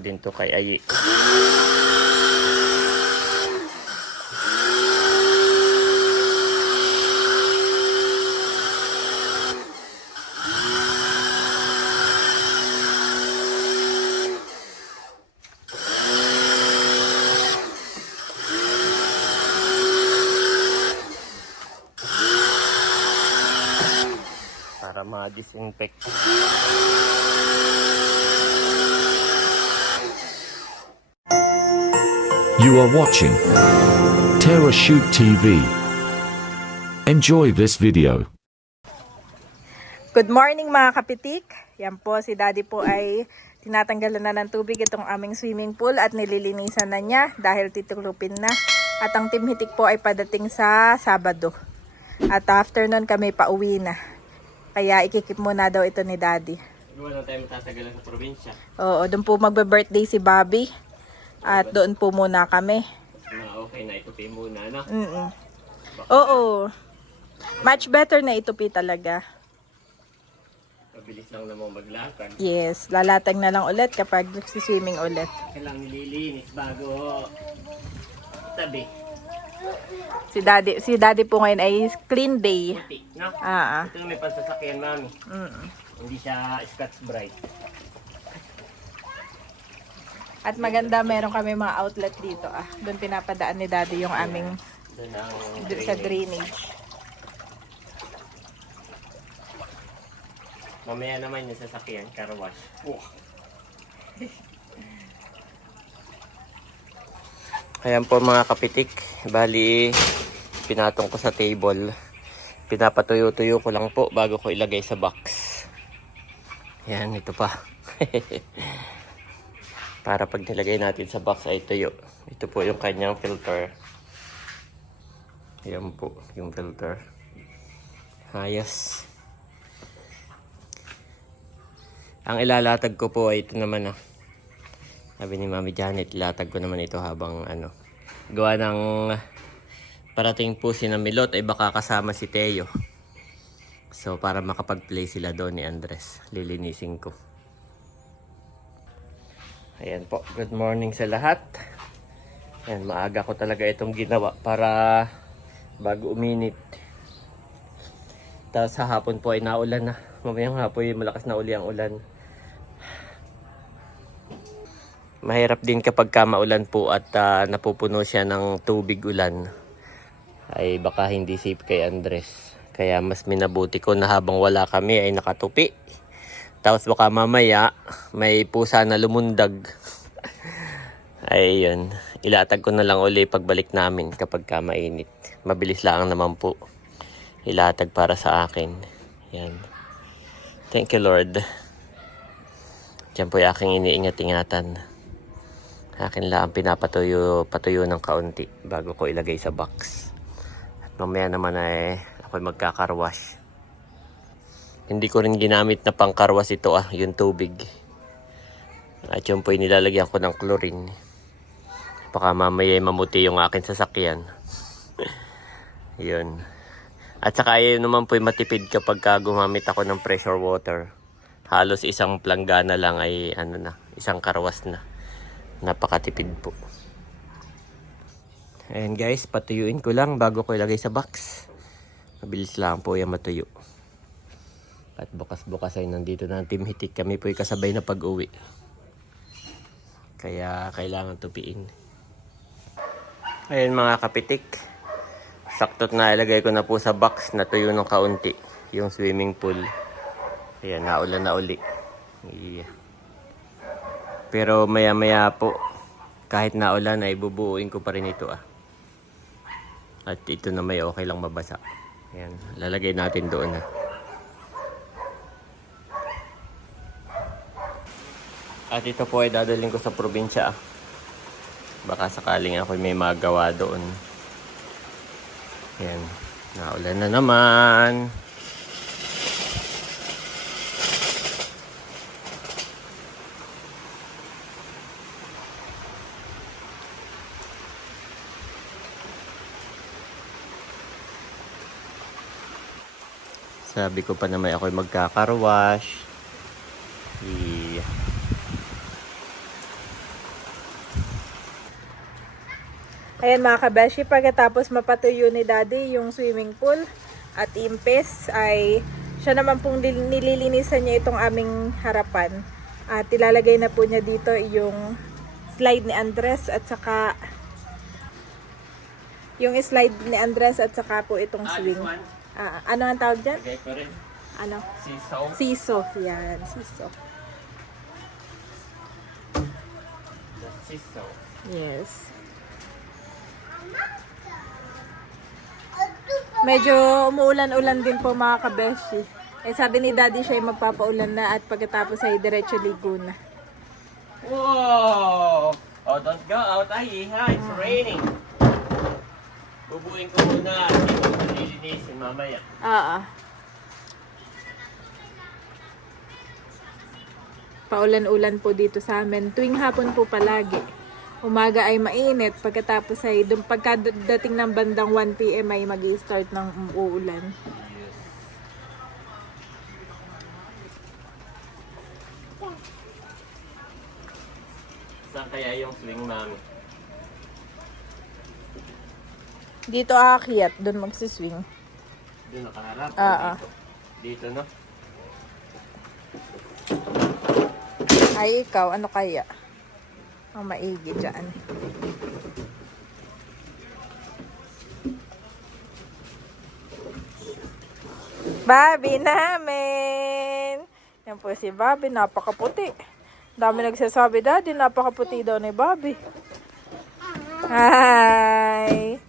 Din to kay Ayi. Para ma-disinfect. You are watching Terra Shoot TV. Enjoy this video. Good morning mga kapitik. Yan po, si Daddy po ay tinatanggalan na ng tubig itong aming swimming pool at nililinisan na niya dahil tituklupin na. At ang Team Hitik po ay padating sa Sabado. At afternoon kami pauwi na. Kaya ikikip muna daw ito ni Daddy. Wala tayong matatagalan sa probinsya. Oo, doon po magbe-birthday si Bobby. At doon po muna kami. Okay na itupi muna, no? Oo. Much better na itupi talaga. Mabilis lang naman maglakad. Yes, lalatag na lang ulit kapag swimming ulit. Kailangan nililinis bago tabi. Si Daddy po ngayon ay clean day. Puti, no? Ah. Ito na may pansasakyan, mami. Hindi siya Scotch Brite. At maganda, meron kami mga outlet dito. Doon pinapadaan ni Daddy yung aming Doon ang sa drainage. Mamaya naman yung sasakyan, car wash. Ayan po mga kapitik. Bali, pinatong ko sa table. Pinapatuyo-tuyo ko lang po bago ko ilagay sa box. Ayan, ito pa. Para pag nilagay natin sa box ay tuyo. Ito po yung kanyang filter. Ayan po yung filter. Ayos. Ang ilalatag ko po ay ito naman. Sabi ni Mami Janet, ilatag ko naman ito habang gawa ng parating po si Milot ay baka kasama si Teo. So para makapag-play sila doon ni Andres, lilinisin ko. Ayan po, good morning sa lahat. Ayan, maaga ko talaga itong ginawa para bago uminit. Tapos sa hapon po ay naulan na. Mamayang hapon ay malakas na uli ang ulan. Mahirap din kapag maulan po at napupuno siya ng tubig ulan. Ay baka hindi safe kay Andres. Kaya mas minabuti ko na habang wala kami ay nakatupi. Tapos baka mamaya may pusa na lumundag. Ay yun. Ilatag ko na lang uli pagbalik namin kapag mainit. Mabilis lang naman po. Ilatag para sa akin. Yan. Thank you Lord. Diyan po yung aking iniingat-ingatan. Akin lang pinapatuyo ng kaunti bago ko ilagay sa box. At mamaya naman ay ako'y magkakarwash. Hindi ko rin ginamit na pangkarwas ito yung tubig. At yun po nilalagyan ko ng chlorine. Baka mamaya mamuti yung akin sasakyan. Yun. At saka yun naman po matipid kapag gumamit ako ng pressure water. Halos isang planggana lang ay isang karwas na. Napakatipid po. Ayan guys, patuyuin ko lang bago ko ilagay sa box. Mabilis lang po yung matuyo. At bukas-bukas ay nandito na ang Team Hitik. Kami po ay kasabay na pag-uwi. Kaya kailangan tupiin. Ayun mga kapitik. Saktot na ilagay ko na po sa box. Natuyo ng kaunti. Yung swimming pool. Ayan, naulan na uli. Yeah. Pero maya-maya po, kahit naulan ay bubuuin ko pa rin ito At ito na may okay lang mabasa. Ayan, lalagay natin doon At ito po ay dadalhin ko sa probinsya. Baka sakaling ako may magawa doon. Yan. Naulan na naman. Sabi ko pa naman ako'y magkakarwash. Ayan mga kabeshi, pagkatapos mapatuyo ni Daddy yung swimming pool at impes, ay siya naman pong nililinisan niya itong aming harapan. At ilalagay na po niya dito yung slide ni Andres at saka po itong swing. Ano ang tawag dyan? Okay pa rin. Ano? Sisaw. Siso. Yan, siso. Sisaw. Yes. Medyo umuulan-ulan din po mga kabeshi. Eh sabi ni Daddy siya ay magpapaulan na at pagkatapos ay diretso ligo na. Wow! Oh, don't go out, ay. It's raining. Bubuin ko muna. Hindi ko malilinisin mamaya. Oo. Paulan-ulan po dito sa amin. Tuwing hapon po palagi. Umaga ay mainit. Pagkatapos ay pagkadating ng bandang 1 PM ay mag-i-start ng uulan. Yes. Saan kaya yung swing, mami? Dito aakyat. Doon magsiswing. Doon nakaharap? Oo. Dito, no? Ay, ikaw. Ano kaya? Ang maigi dyan. Bobby namin! Yan po si Bobby. Napakaputi. Dami nagsasabi, Daddy, napakaputi daw ni Bobby. Hi!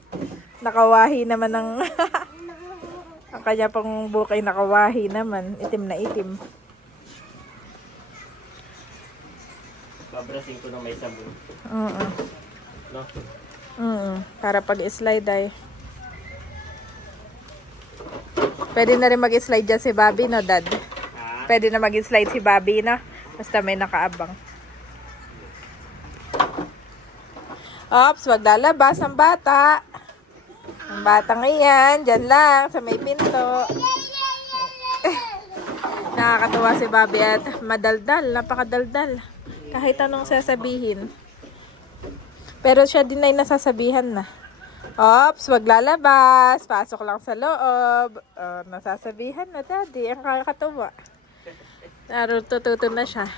Nakawahi naman ng... ang kanya pang bukay nakawahi naman. Itim na itim. Babrasing ko ng may sabon. No? Para pag-slide ay. Pwede na rin mag-slide dyan si Bobby, no, Dad? Pwede na mag-slide si Bobby, no? Basta may nakaabang. Ops, wag lalabas ang bata. Ang bata ngayon, dyan lang, sa may pinto. Nakakatuwa si Bobby at madaldal, napakadaldal. Kahit anong sasabihin. Pero siya din ay nasasabihan na. Ops, wag lalabas. Pasok lang sa loob. Nasasabihan na, Daddy. Ang kakatuwa. Natututo na siya.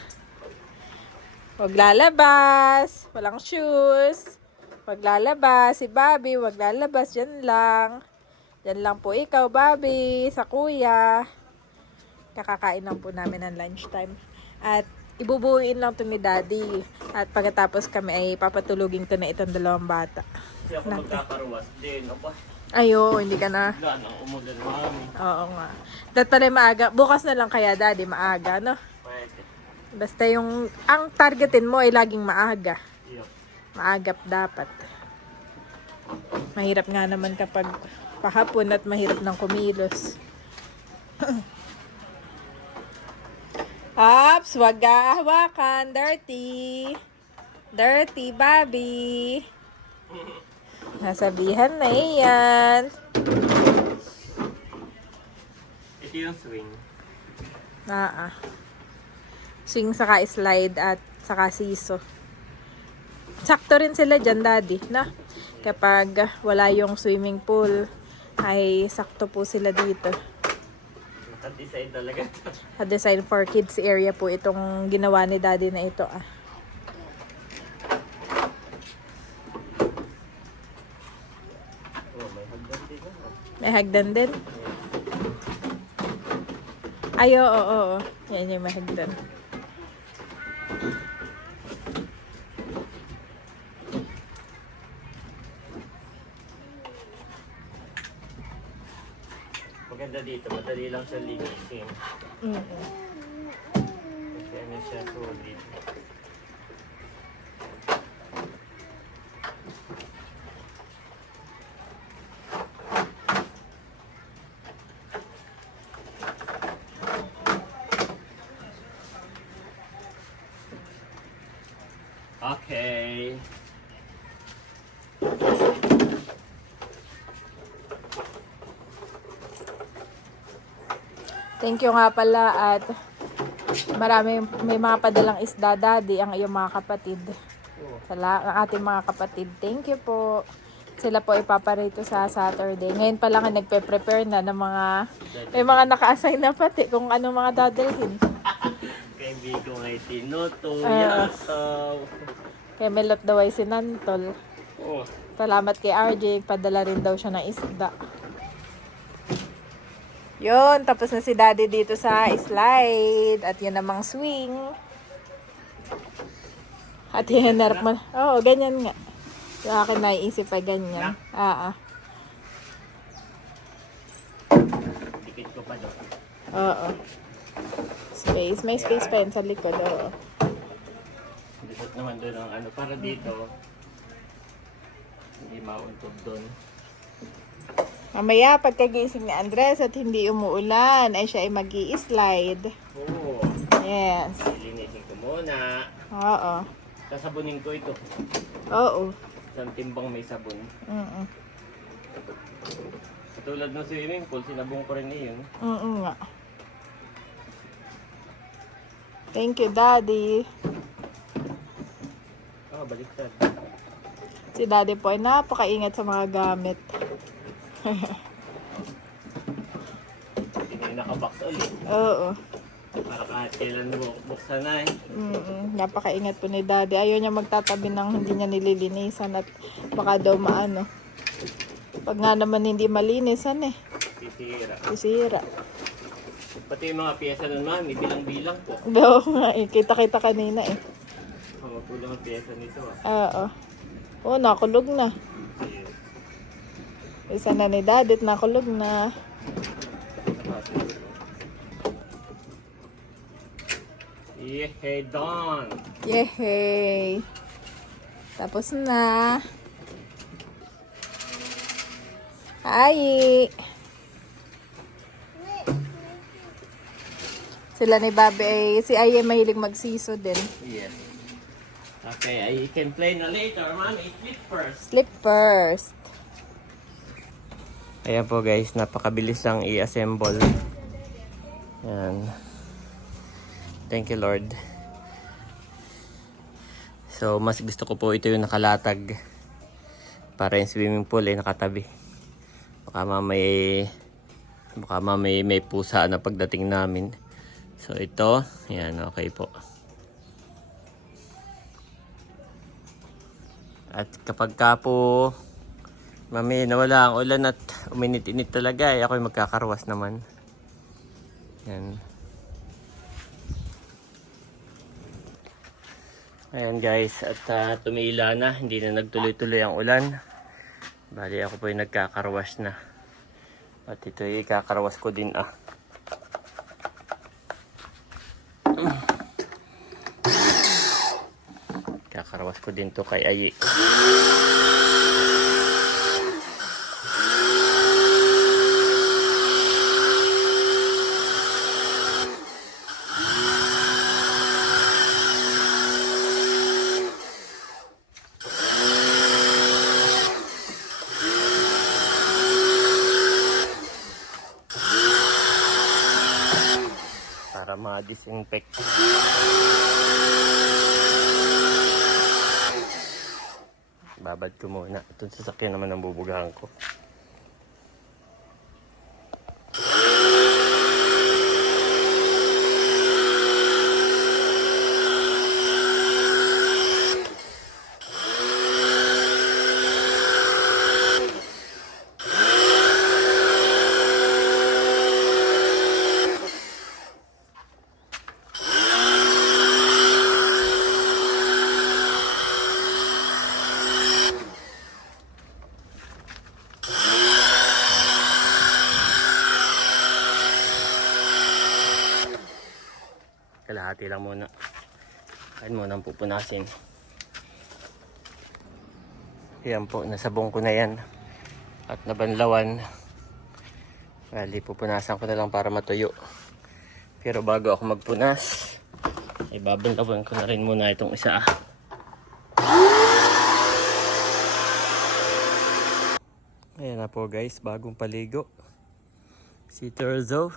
Wag lalabas. Walang shoes. Wag lalabas. Si Bobby, wag lalabas. Diyan lang. Diyan lang po ikaw, Bobby. Sa kuya. Kakakain lang po namin ng lunchtime. At ibubuuin lang to ni Daddy. At pagkatapos kami ay papatulugin ko na itong dalawang bata. Kasi ako magkakaruwas din. Opa, Ayo, hindi ka na. wala nang umulan, mami. Oo nga. Dapat pala maaga. Bukas na lang kaya, Daddy, maaga, no? Pwede. Basta ang targetin mo ay laging maaga. Yup. Maagap dapat. Mahirap nga naman kapag pahapon at mahirap ng kumilos. Ops, wag hawakan. Dirty. Dirty, Bobby. Nasabihan na yan. Ito yung swing. Swing saka slide at saka siso. Sakto rin sila dyan, Daddy, na? Kapag wala yung swimming pool, ay sakto po sila dito. Nakadesign talaga ito. A design for kids area po itong ginawa ni Daddy na ito. Oh, may hagdan din. May hagdan din. Ay, oo. Yan yung may hagdan. Maganda dito, madali lang siya linisin. Kasi ano siya, solid. Okay. Thank you nga pala at may mga padalang isda, Daddy, ang iyong mga kapatid. Ang ating mga kapatid. Thank you po. Sila po ipaparito sa Saturday. Ngayon pa lang nagpe-prepare na ng mga, may mga naka-assign na pati kung ano mga dadalhin. Kay Bigo ngay Tinoto, Ah. Yasaw. Kay Melot daw ay sinantol. Oh, Salamat kay RJ. Padala rin daw siya ng isda. Yun, tapos na si Daddy dito sa slide. At yun namang swing. At hinarap mo. Oo, ganyan nga. Yung akin naiisip ay ganyan. dikit ko pa doon. Oo. Space. May space pa yun sa likod. Oo. Dikit naman doon ang ano. Para dito, hindi mauntog doon. Mamaya, pagkagising ni Andres at hindi umuulan, ay siya ay mag-i-slide. Oo. Yes. Linisin ko muna. Oo. Sasabunin ko ito. Oo. Isang timbang may sabon. Mm-mm. Katulad ng swimming pool, sinabong ko rin iyon. Nga. Thank you, Daddy. Baliktad. Si Daddy po ay napakaingat sa mga gamit. Hindi na yung nakabox ulit. Oo. Para kahit kailan buksan na Napakaingat po ni Daddy. Ayaw niya magtatabi ng hindi niya nililinisan at baka daw maano. Pag nga naman hindi malinisan Sisira. sisira. Pati yung mga pyesa nun, mami, bilang-bilang po. Oo nga kita-kita kanina Magulang ang pyesa nito Oo. Oo, nakulog na. Isa na ni Daddy at nakulog na. Yehey, Don! Yehey! Tapos na. Hi! Sila ni Bobby ay, si Ay ay mahilig magsiso din. Yes. Okay, I can play na later, mami. Sleep first. Sleep first. Ayan po guys, napakabilis lang i-assemble. Ayan. Thank you Lord. So, mas gusto ko po ito yung nakalatag. Para yung swimming pool ay nakatabi. Baka mamay may pusa na pagdating namin. So, ito. Ayan, okay po. At kapag ka po mami nawala ang ulan at uminit-init talaga ay ako'y magkakarwas naman. Yan. Ayan guys, at tumila na, hindi na nagtuloy-tuloy ang ulan. Bali ako po ay nagkakarwas na. At ito ay kakarwas ko din Kakarwas ko din to kay Ayi. Para ma-disinfect. Babad ko muna. Ito sa sasakyan naman ang bubugahan ko. Kalahati lang muna. Kain muna ang pupunasin. Yan po, nasabong ko na yan. At nabanlawan. Bali, pupunasan ko na lang para matuyo. Pero bago ako magpunas, ay babanlawan ko na rin muna itong isa. Ayan na po guys, bagong paligo. Si Terzo.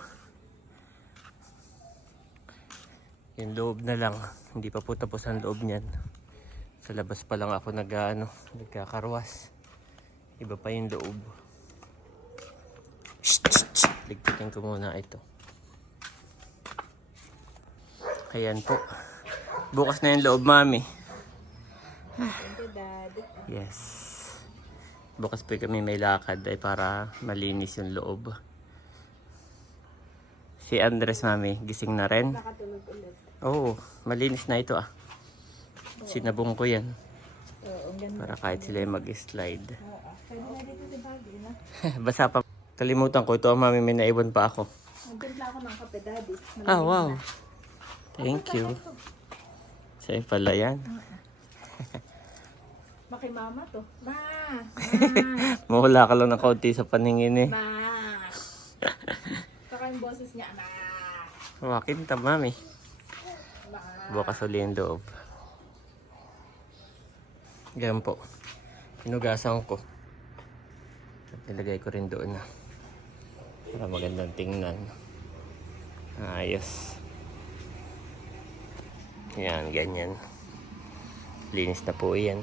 Yung loob na lang. Hindi pa po tapos ang loob niyan. Sa labas pa lang ako nagkakarwas. Iba pa yung loob. Ligpitin ko muna ito. Ayan po. Bukas na yung loob, Mami. Thank you, Dad. Yes. Bukas po kami may lakad ay para malinis yung loob. Si Andres, Mami, gising na rin. Nakatulog ulit. Oo, malinis na ito ah. Sinabong ko yan. Oo, ang ganda. Para kahit sila mag-slide. Oo. Pwede na dito si Baggy, no? Basa pa. Kalimutan ko ito, Mami, may naiwan pa ako. Nagtimpla ako ng kape, Daddy. Ah, wow. Thank you. Sa'yo pala yan. Maki mama to. Ma! Mahula ka lang ng kaunti sa paningin eh. Ma! Saka yung boses niya, Ma! Wakin ta, Mami. Ma! Bukas uli yung loob. Ganyan po. Hinugasan ko. At nilagay ko rin doon na. Para magandang tingnan. Ayos. Yan, ganyan. Linis na po yan.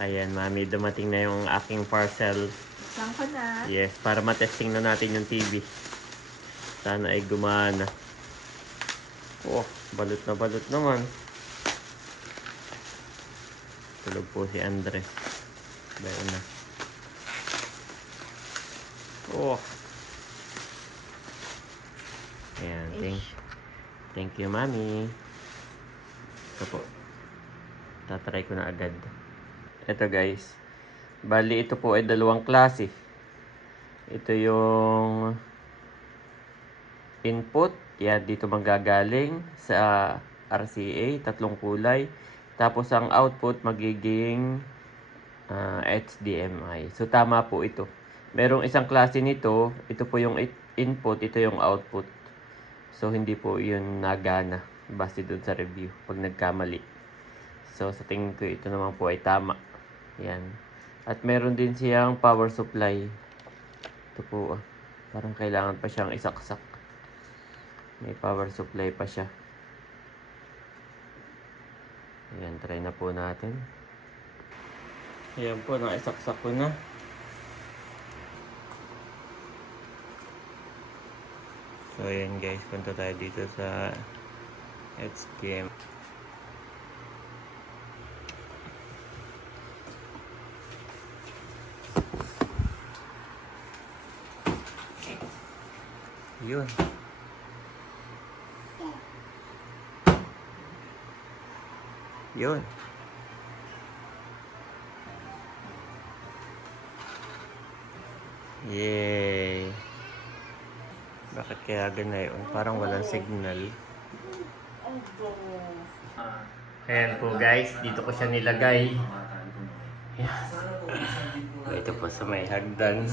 Ayan, Mami, dumating na yung aking parcel. Saan ka na? Yes, para matesting na natin yung TV. Sana ay gumana. Oh, balot naman. Tulog po si Andres. Dahil na. Oh. Ayan, thank you, Mami. Ito po. Tatry ko na agad. Ito guys. Bali, ito po ay dalawang klase. Ito yung input. Yan, dito manggagaling sa RCA. 3 kulay. Tapos ang output magiging HDMI. So, tama po ito. Merong isang klase nito. Ito po yung input. Ito yung output. So, hindi po yun nagana. Base dun sa review. Pag nagkamali. So, sa tingin ko, ito naman po ay tama. Yan. At meron din siyang power supply. Ito po. Parang kailangan pa siyang isaksak. May power supply pa siya. Ayan, try na po natin. Ayan po, naisaksak ko na. So, ayan guys, punta tayo dito sa HDMI. Yun. Yun. Yay. Bakit kaya ganayon? Parang walang signal. Ayan po guys, dito ko siya nilagay. Ayan. Ito po sa may hagdan.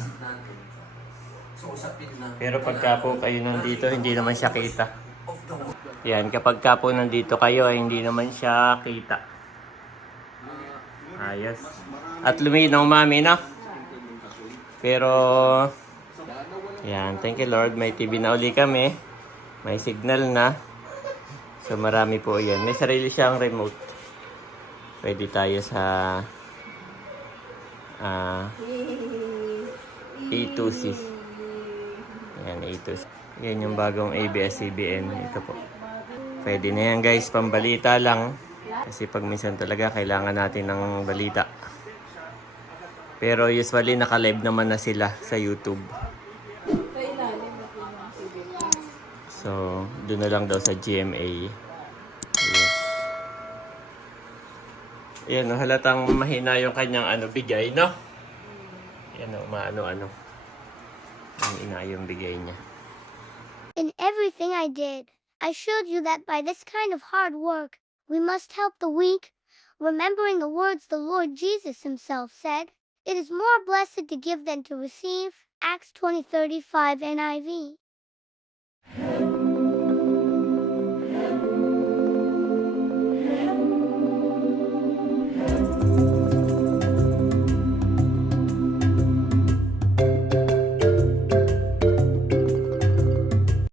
Pero pagka po kayo nandito, hindi naman siya kita. Yan, kapag ka po nandito kayo, ay hindi naman siya kita. Ayos. At luminaw, Mami, no? Pero, yan, thank you Lord. May TV na uli kami. May signal na. So, marami po yan. May sarili siyang remote. Pwede tayo sa A2C. Yan, A2C. Yan yung bagong ABS-CBN. Ito po. Pwede na yan guys, pambalita lang. Kasi pag minsan talaga kailangan natin ng balita. Pero usually naka-live naman na sila sa YouTube. So, doon na lang daw sa GMA. Yes. Ayan, halatang mahina yung kanyang bigay, no? Ayan, maano-ano. Ang ina yung bigay niya. In everything I did, I showed you that by this kind of hard work, we must help the weak, remembering the words the Lord Jesus himself said, "It is more blessed to give than to receive." Acts 20:35 NIV.